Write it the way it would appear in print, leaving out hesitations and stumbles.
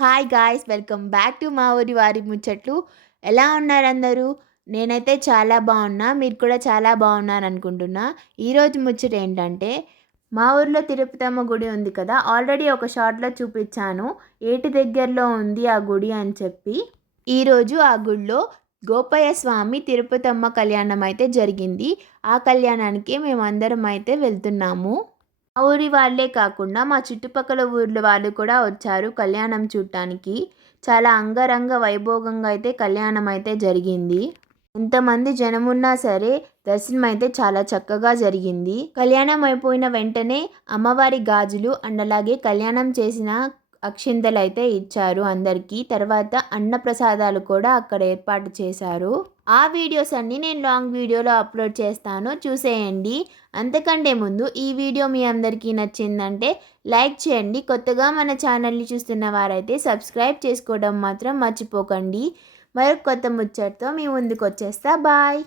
Hi guys! Welcome back to మా ఊరి వారి ముచ్చట్లు. ఎలా ఉన్నారందరూ? నేనైతే చాలా బాగున్నా. మీరు కూడా చాలా బాగున్నారనుకుంటున్నా. ఈరోజు ముచ్చట ఏంటంటే, మా ఊర్లో తిరుపతమ్మ గుడి ఉంది కదా! ఆల్రెడీ ఒక షార్ట్‌లో చూపిచ్చాను. ఏటి దగ్గరలో ఉంది ఆ గుడి అని చెప్పి. ఈరోజు ఆ గుడిలో గోపయ్య స్వామి తిరుపతమ్మ కళ్యాణం అయితే జరిగింది. ఆ కళ్యాణానికి మేమందరం అయితే వెళ్తున్నాము. మా ఊరి వాళ్ళే కాకుండా మా చుట్టుపక్కల ఊర్ల వాళ్ళు కూడా వచ్చారు కళ్యాణం చూడటానికి. చాలా అంగరంగ వైభోగంగా అయితే కళ్యాణం అయితే జరిగింది. ఎంతమంది జనమున్నా సరే దర్శనం అయితే చాలా చక్కగా జరిగింది. కళ్యాణం అయిపోయిన వెంటనే అమ్మవారి గాజులు అండ్ అలాగే కళ్యాణం చేసిన అక్షింతలైతే ఇచ్చారు అందరికీ. తర్వాత అన్నప్రసాదాలు కూడా అక్కడ ఏర్పాటు చేశారు. ఆ వీడియోస్ అన్నీ నేను లాంగ్ వీడియోలో అప్లోడ్ చేస్తాను, చూసేయండి. అంతకంటే ముందు ఈ వీడియో మీ అందరికీ నచ్చిందంటే లైక్ చేయండి. కొత్తగా మన ఛానల్ని చూస్తున్న వారైతే సబ్స్క్రైబ్ చేసుకోవడం మాత్రం మర్చిపోకండి. మరొక కొత్త ముచ్చటతో మీ ముందుకు వచ్చేస్తా. బాయ్.